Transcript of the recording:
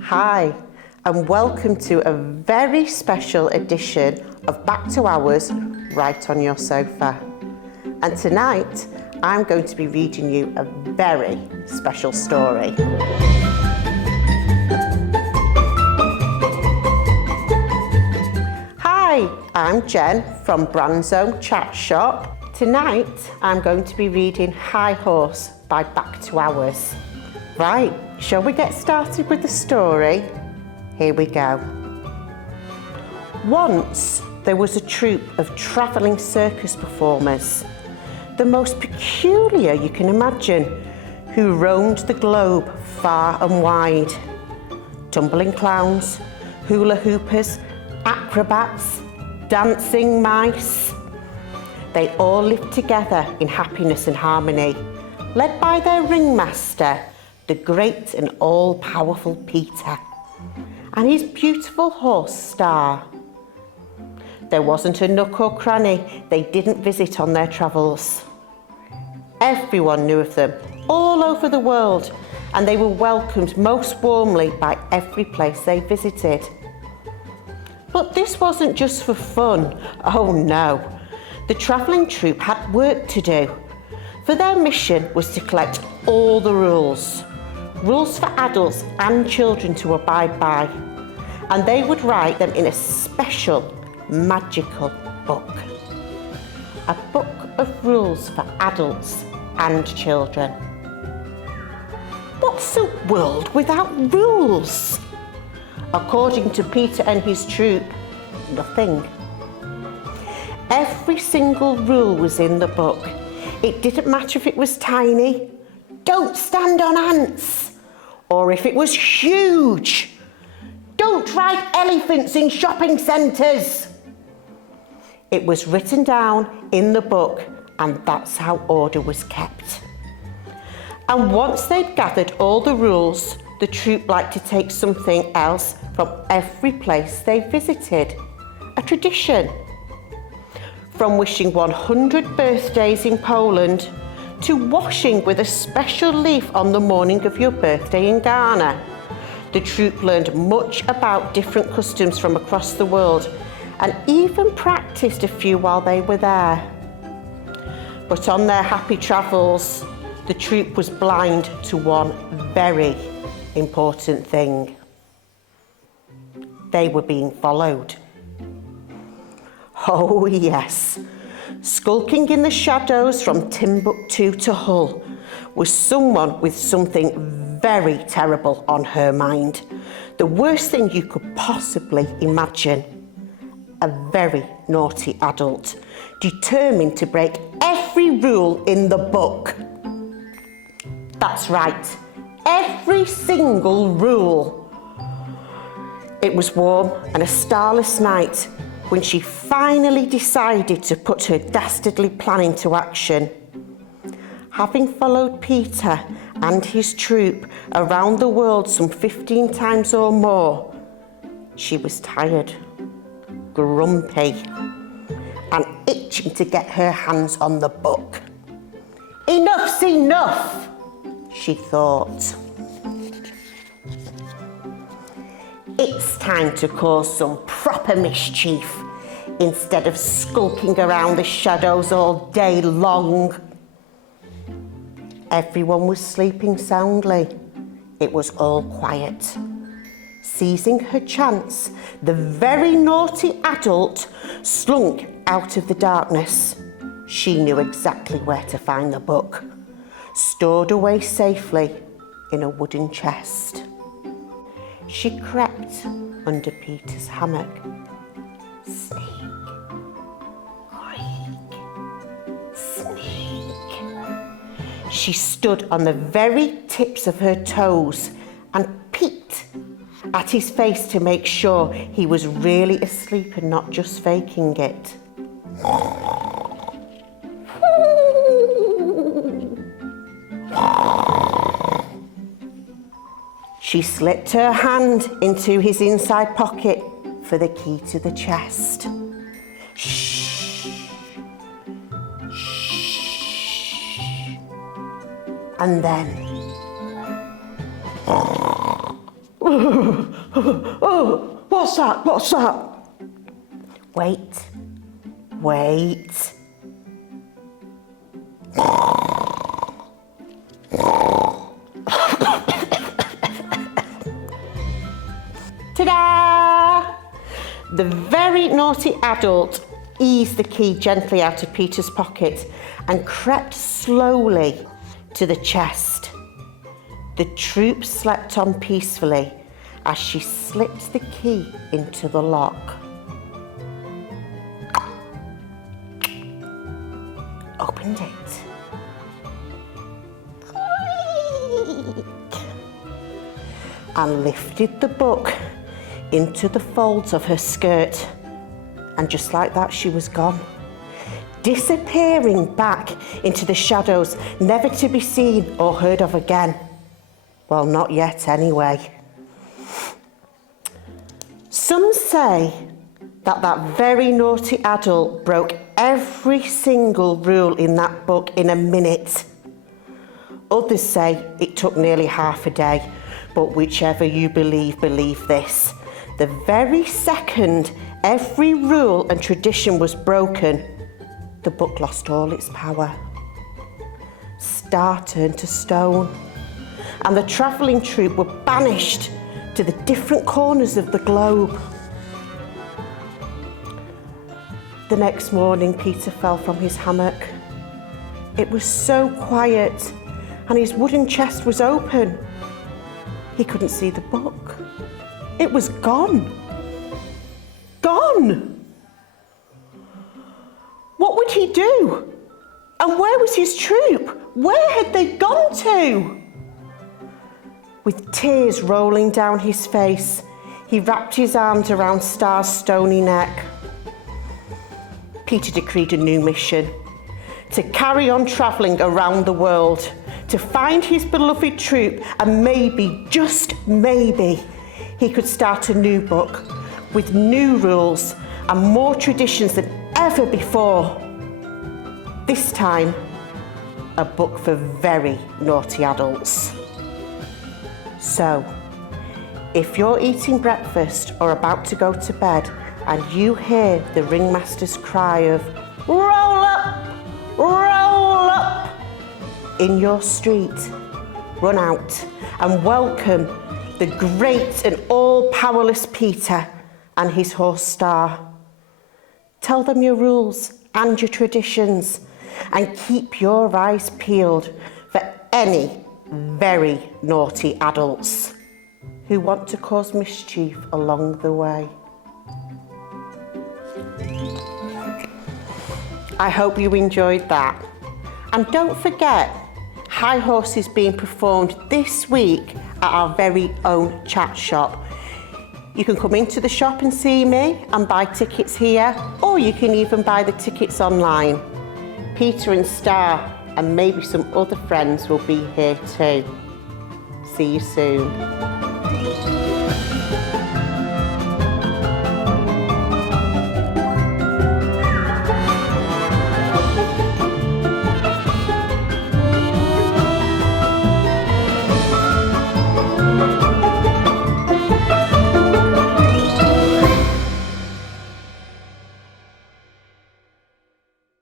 Hi, and welcome to a very special edition of Back to Ours right on your sofa. And tonight, I'm going to be reading you a very special story. Hi, I'm Jen from Bransholme Chat shop. Tonight, I'm going to be reading High Horse by Back to Ours. Right, shall we get started with the story? Here we go. Once there was a troupe of travelling circus performers, the most peculiar you can imagine, who roamed the globe far and wide. Tumbling clowns, hula hoopers, acrobats, dancing mice. They all lived together in happiness and harmony, led by their ringmaster, the great and all-powerful Peter, and his beautiful horse Star. There wasn't a nook or cranny they didn't visit on their travels. Everyone knew of them all over the world, and they were welcomed most warmly by every place they visited. But this wasn't just for fun. Oh no, the travelling troupe had work to do, for their mission was to collect all the rules for adults and children to abide by, and they would write them in a special magical book. A book of rules for adults and children. What's a world without rules? According to Peter and his troupe, nothing. Every single rule was in the book. It didn't matter if it was tiny, don't stand on ants, or if it was huge, don't ride elephants in shopping centres. It was written down in the book, and that's how order was kept. And once they'd gathered all the rules, the troupe liked to take something else from every place they visited. A tradition. From wishing 100 birthdays in Poland to washing with a special leaf on the morning of your birthday in Ghana. The troupe learned much about different customs from across the world and even practiced a few while they were there. But on their happy travels, the troupe was blind to one very important thing. They were being followed. Oh yes, skulking in the shadows from Timbuktu to Hull was someone with something very terrible on her mind. The worst thing you could possibly imagine. A very naughty adult, determined to break every rule in the book. That's right, every single rule. It was warm and a starless night when she finally decided to put her dastardly plan into action. Having followed Peter and his troupe around the world some 15 times or more, she was tired, grumpy, and itching to get her hands on the book. Enough's enough, she thought. It's time to cause some proper mischief instead of skulking around the shadows all day long. Everyone was sleeping soundly. It was all quiet. Seizing her chance, the very naughty adult slunk out of the darkness. She knew exactly where to find the book, stored away safely in a wooden chest. She crept under Peter's hammock. Sneak, creak, sneak. She stood on the very tips of her toes and peeked at his face to make sure he was really asleep and not just faking it. She slipped her hand into his inside pocket for the key to the chest. Shh. Shh. And then... Oh, what's that? What's that? Wait. Ta-da! The very naughty adult eased the key gently out of Peter's pocket and crept slowly to the chest. The troop slept on peacefully as she slipped the key into the lock. Opened it. And lifted the book into the folds of her skirt. And just like that, she was gone, disappearing back into the shadows, never to be seen or heard of again. Well, not yet anyway. Some say that very naughty adult broke every single rule in that book in a minute. Others say it took nearly half a day, but whichever you believe this. The very second every rule and tradition was broken, the book lost all its power. Star turned to stone, and the travelling troupe were banished to the different corners of the globe. The next morning, Peter fell from his hammock. It was so quiet, and his wooden chest was open. He couldn't see the book. It was gone. Gone! What would he do? And where was his troop? Where had they gone to? With tears rolling down his face, he wrapped his arms around Star's stony neck. Peter decreed a new mission: to carry on travelling around the world, to find his beloved troop, and maybe, just maybe, he could start a new book with new rules and more traditions than ever before. This time, a book for very naughty adults. So, if you're eating breakfast or about to go to bed and you hear the ringmaster's cry of "Roll up! Roll up!" in your street, run out and welcome the great and all-powerless Peter and his horse Star. Tell them your rules and your traditions, and keep your eyes peeled for any very naughty adults who want to cause mischief along the way. I hope you enjoyed that. And don't forget, High Horse is being performed this week at our very own chat shop. You can come into the shop and see me and buy tickets here, or you can even buy the tickets online. Peter and Star and maybe some other friends will be here too. See you soon.